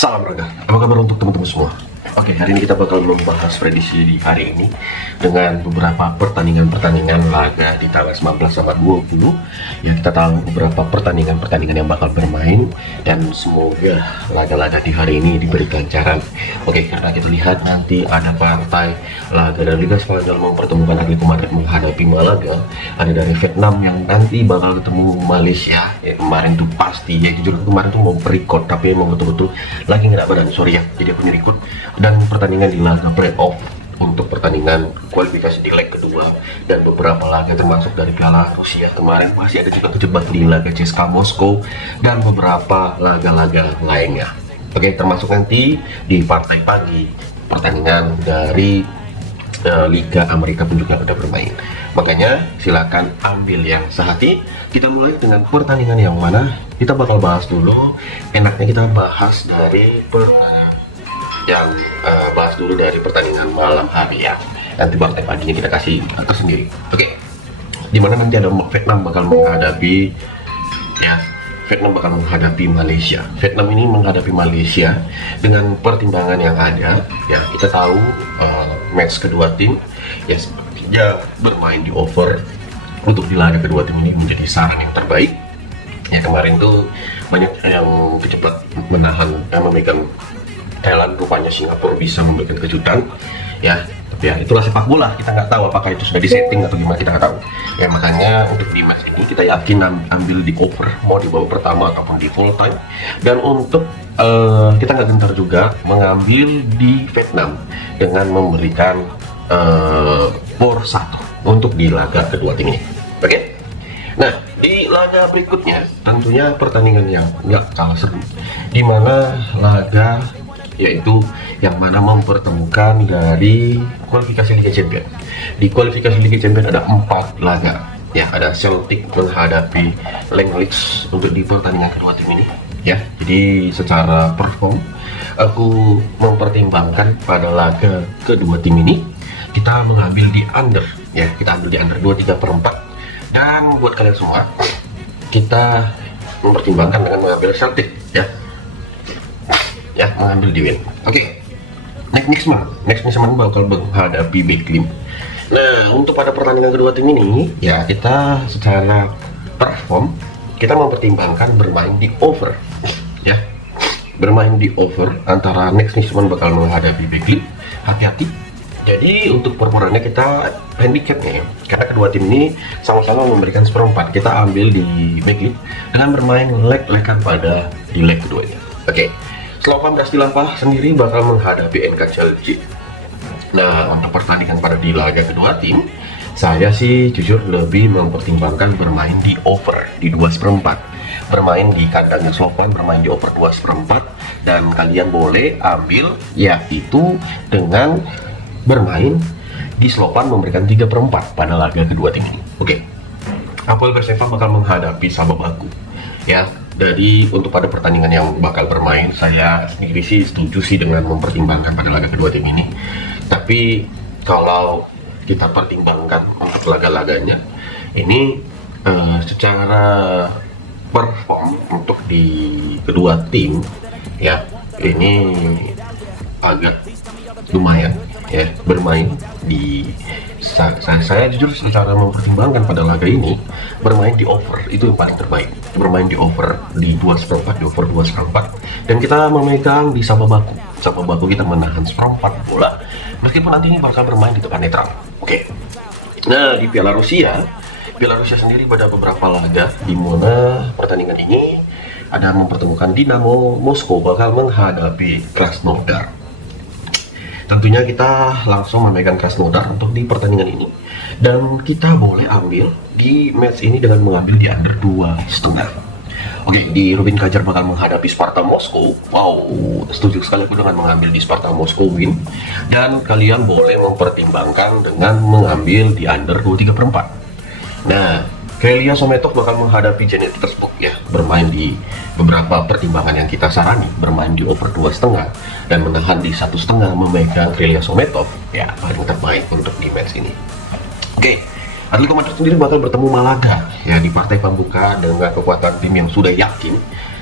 Salam Raga, apa kabar untuk teman-teman semua? Oke, hari ini kita bakal membahas prediksi di hari ini dengan beberapa pertandingan-pertandingan laga di tanggal 19 sama 20. Ya, kita tahu beberapa pertandingan yang bakal bermain dan semoga laga-laga di hari ini diberi kelancaran. Oke, karena kita lihat nanti ada partai laga dari Liga Spanyol mempertemukan Atletico Madrid menghadapi Malaga. Ada dari Vietnam yang nanti bakal ketemu Malaysia. Ya, kemarin tuh pasti, ya jujur kemarin tuh mau record tapi emang betul-betul lagi nggak badan, sorry ya, jadi aku record. Dan pertandingan di laga playoff untuk pertandingan kualifikasi di leg kedua dan beberapa laga termasuk dari Piala Rusia kemarin, masih ada juga terjebak di laga CSKA Moskow dan beberapa laga-laga lainnya. Oke, termasuk nanti di partai pagi pertandingan dari Liga Amerika pun juga udah bermain. Makanya silakan ambil yang sehati. Kita mulai dengan pertandingan yang mana kita bakal bahas dulu. Enaknya kita bahas dari bahas dulu dari pertandingan malam hari ya. Nanti partai paginya kita kasih tersendiri. Oke. Dimana nanti ada Vietnam bakal menghadapi Malaysia. Vietnam ini menghadapi Malaysia dengan pertimbangan yang ada. Ya, kita tahu match kedua tim ya sepertinya bermain di over. Untuk di laga kedua tim ini menjadi saran yang terbaik. Ya, kemarin tuh banyak yang kecepat memegang Thailand, rupanya Singapura bisa memberikan kejutan ya. Tapi ya itulah sepak bola, kita nggak tahu apakah itu sudah disetting atau gimana, kita nggak tahu ya. Makanya untuk di match ini kita yakin ambil di over, mau di babak pertama ataupun di full time. Dan untuk kita nggak gentar juga mengambil di Vietnam dengan memberikan power 1 untuk di laga kedua tim ini. Oke. Nah, di laga berikutnya tentunya pertandingan yang nggak kalah seru, di mana laga yaitu yang mana mempertemukan dari kualifikasi Liga Champions. Di kualifikasi Liga Champions ada 4 laga. Ya, ada Celtic menghadapi Langley untuk di pertandingan kedua tim ini. Ya, jadi secara perform aku mempertimbangkan pada laga kedua tim ini kita mengambil di under. Ya, kita ambil di under 2/3/4. Dan buat kalian semua, kita mempertimbangkan dengan mengambil Celtic ya. Ya, mengambil di win. Oke. Next match bakal menghadapi Backlim. Nah, untuk pada pertandingan kedua tim ini ya kita secara perform kita mempertimbangkan bermain di over ya. Bermain di over antara next match bakal menghadapi Backlim. Hati-hati. Jadi untuk performanya kita handicapnya ya, karena kedua tim ini sama-sama memberikan 1/4. Kita ambil di Backlim dengan bermain leg-legan pada di leg keduanya. Oke. Slovan Bratislava sendiri bakal menghadapi NK Celje. Nah, untuk pertandingan pada di laga kedua tim, saya sih jujur lebih mempertimbangkan bermain di over di 2/4. Bermain di kandangnya Slovan, bermain di over 2/4, dan kalian boleh ambil yaitu dengan bermain di Slovan memberikan 3/4 pada laga kedua tim ini. Oke. Apoel Beersheva bakal menghadapi Sabah Baku. Ya, dari untuk pada pertandingan yang bakal bermain, saya sendiri sih setuju sih dengan mempertimbangkan pada laga kedua tim ini. Tapi kalau kita pertimbangkan untuk laga-laganya ini secara perform untuk di kedua tim ya ini agak lumayan ya bermain di saya jujur secara mempertimbangkan pada laga ini bermain di over itu yang paling terbaik. Bermain di over di 2/4, di over 2/4, dan kita memegang di Sabah Baku kita menahan 1/4 bola meskipun nanti ini bakal bermain di tempat netral. Oke. Nah, di Piala Rusia sendiri pada beberapa laga di mana pertandingan ini ada mempertemukan Dinamo Moskow bakal menghadapi Krasnodar. Tentunya kita langsung memegang Krasnodar untuk di pertandingan ini, dan kita boleh ambil di match ini dengan mengambil di under 2,5. Oke, di Rubin Kajar bakal menghadapi Sparta Moskow. Wow, setuju sekali aku dengan mengambil di Sparta Moskow win, dan kalian boleh mempertimbangkan dengan mengambil di under 2/3/4. Nah, Krylia Sometov bakal menghadapi Zenit Petersburg ya, bermain di beberapa pertimbangan yang kita sarani, bermain di over 2,5 dan menahan di 1,5, memegang Krylia Sometov ya paling terbaik untuk di match ini. Oke, Atletico Madrid sendiri bakal bertemu Malaga ya di partai pembuka dengan kekuatan tim yang sudah yakin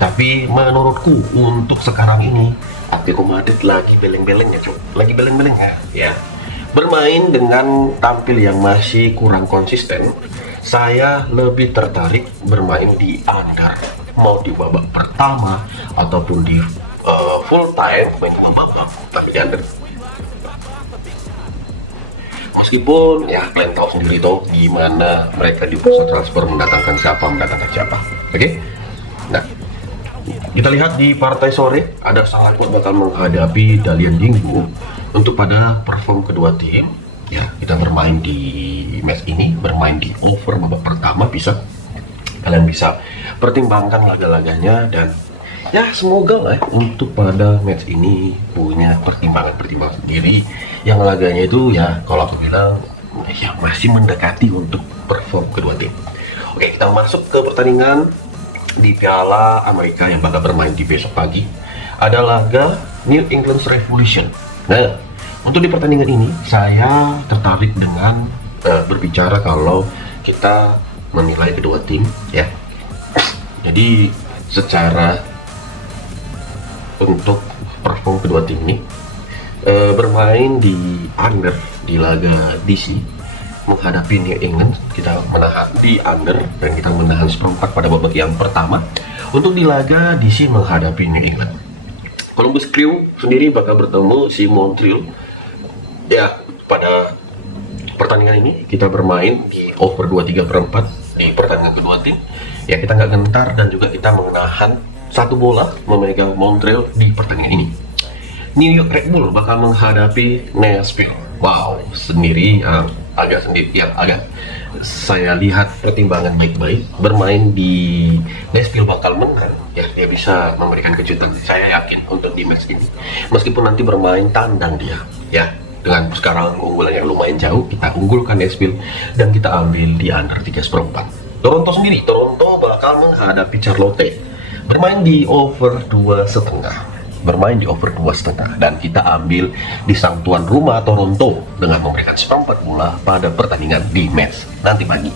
Tapi menurutku untuk sekarang ini Atletico Madrid lagi beleng-belengnya, cuy. Lagi beleng-belengnya, ya. Bermain dengan tampil yang masih kurang konsisten, saya lebih tertarik bermain di under, mau di babak pertama ataupun di full time main dengan babak, tapi di under. Meskipun ya kalian tahu sendiri tuh gimana mereka di pusat transfer mendatangkan siapa. Oke? Nah, kita lihat di partai sore ada sangat kuat bakal menghadapi Dalian Dinggo. Untuk pada perform kedua tim, ya kita bermain di match ini, bermain di over babak pertama bisa. Kalian bisa pertimbangkan laga-laganya dan ya semoga lah ya, untuk pada match ini punya pertimbangan sendiri. Yang laganya itu ya kalau aku bilang ya masih mendekati untuk perform kedua tim. Oke, kita masuk ke pertandingan di Piala Amerika yang bakal bermain di besok pagi. Ada laga New England Revolution. Nah, untuk di pertandingan ini saya tertarik dengan berbicara kalau kita menilai kedua tim ya. Jadi secara untuk perform kedua tim ini bermain di under di laga DC menghadapi New England, kita menahan di under dan kita menahan seperempat pada babak yang pertama. Untuk di laga DC menghadapi New England, Columbus Crew sendiri bakal bertemu si Montreal. Ya, pada pertandingan ini kita bermain di over 23/4 di pertandingan kedua tim. Ya, kita nggak gentar dan juga kita menahan satu bola memegang Montreal di pertandingan ini. New York Red Bull bakal menghadapi Nashville. Wow, sendiri agak saya lihat pertimbangan baik-baik. Bermain di Nashville bakal menang, ya dia bisa memberikan kejutan. Saya yakin untuk di match ini. Meskipun nanti bermain tandang dia, ya dengan sekarang unggulan yang lumayan jauh, kita unggulkan Nashville dan kita ambil di under 3/4. Toronto sendiri, Toronto bakal menghadapi Charlotte. Bermain di over 2,5. Dan kita ambil di sang tuan rumah Toronto dengan memberikan seperempat bola pada pertandingan di match nanti pagi.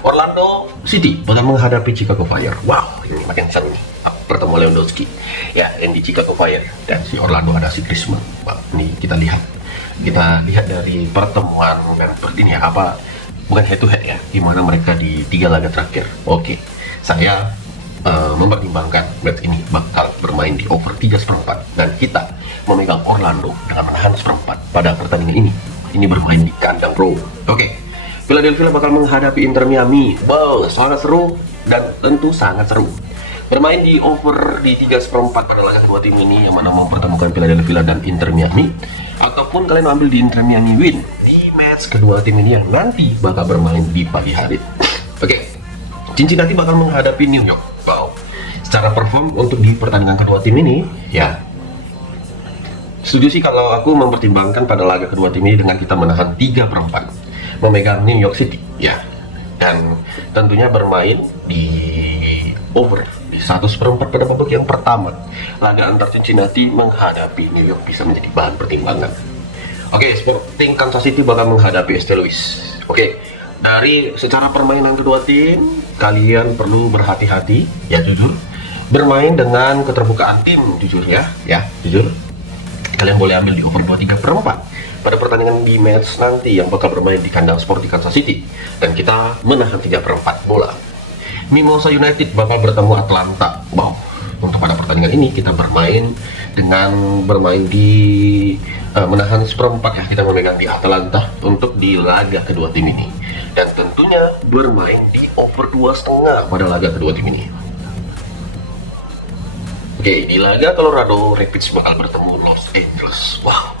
Orlando City bakal menghadapi Chicago Fire. Wow, ini makin seru nih. Pertemuan Lewandowski ya yang di Chicago Fire dan si Orlando ada si Griezmann. Ini kita lihat dari pertemuan seperti ini ya, bukan head to head ya, gimana mereka di 3 laga terakhir. Oke, saya mempertimbangkan match ini bakal bermain di over 3/4 dan kita memegang Orlando dengan menahan seperempat pada pertandingan ini. Ini bermain di kandang bro. Oke, Philadelphia bakal menghadapi Inter Miami. Wow, sangat seru dan tentu sangat seru. Bermain di over di 3/4 pada laga kedua tim ini yang mana mempertemukan Philadelphia dan Inter Miami, ataupun kalian ambil di Inter Miami win di match kedua tim ini yang nanti bakal bermain di pagi hari. Oke, Cincinnati bakal menghadapi New York. Wow, secara perform untuk di pertandingan kedua tim ini ya setuju sih kalau aku mempertimbangkan pada laga kedua tim ini dengan kita menahan 3/4 memegang New York City ya, dan tentunya bermain di over di 1/4 pada babak yang pertama. Laga antar Cincinnati menghadapi New York bisa menjadi bahan pertimbangan. Oke, Sporting Kansas City bakal menghadapi St. Louis. Oke, dari secara permainan kedua tim, kalian perlu berhati-hati, ya jujur. Bermain dengan keterbukaan tim, jujur ya, jujur. Kalian boleh ambil di over 23/4 pada pertandingan di match nanti yang bakal bermain di kandang Sporting Kansas City. Dan kita menahan 3/4 bola. Mimosa United bakal bertemu Atlanta. Wow, untuk pada pertandingan ini kita bermain di menahan seperempat ya, kita memegang di Atlanta untuk di laga kedua tim ini. Dan tentunya bermain di over 2,5 pada laga kedua tim ini. Oke, di laga Colorado Rapids bakal bertemu Los Angeles. Wow,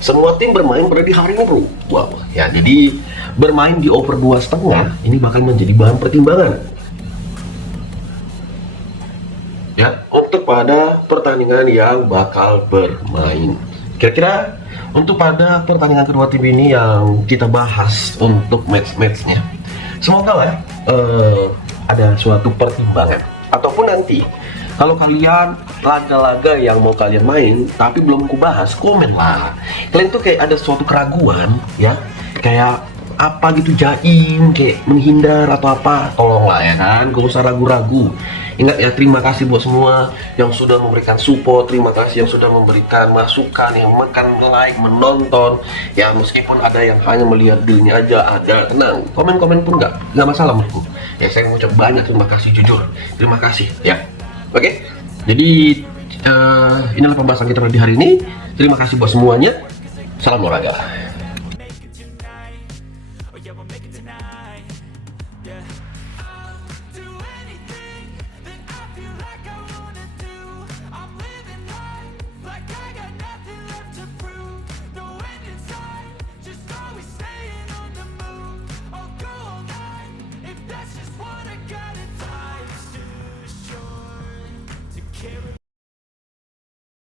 semua tim bermain pada di hari ini bro. Wow, ya jadi bermain di over 2,5 ini bakal menjadi bahan pertimbangan ya untuk pada pertandingan yang bakal bermain. Kira-kira untuk pada pertandingan kedua tim ini yang kita bahas untuk match-matchnya, semoga lah ada suatu pertimbangan. Ataupun nanti kalau kalian laga-laga yang mau kalian main tapi belum ku bahas, komen lah. Kalian tuh kayak ada suatu keraguan ya, kayak apa gitu, jaim, kayak menghindar atau apa, tolonglah ya kan, gak usah ragu-ragu. Ingat ya, terima kasih buat semua yang sudah memberikan support, terima kasih yang sudah memberikan masukan, yang makan like, menonton. Ya meskipun ada yang hanya melihat buildnya aja, ada tenang, komen-komen pun nggak masalah menurutku. Ya saya mengucap banyak terima kasih, jujur terima kasih ya. Oke, jadi inilah pembahasan kita di hari ini. Terima kasih buat semuanya. Salam olahraga.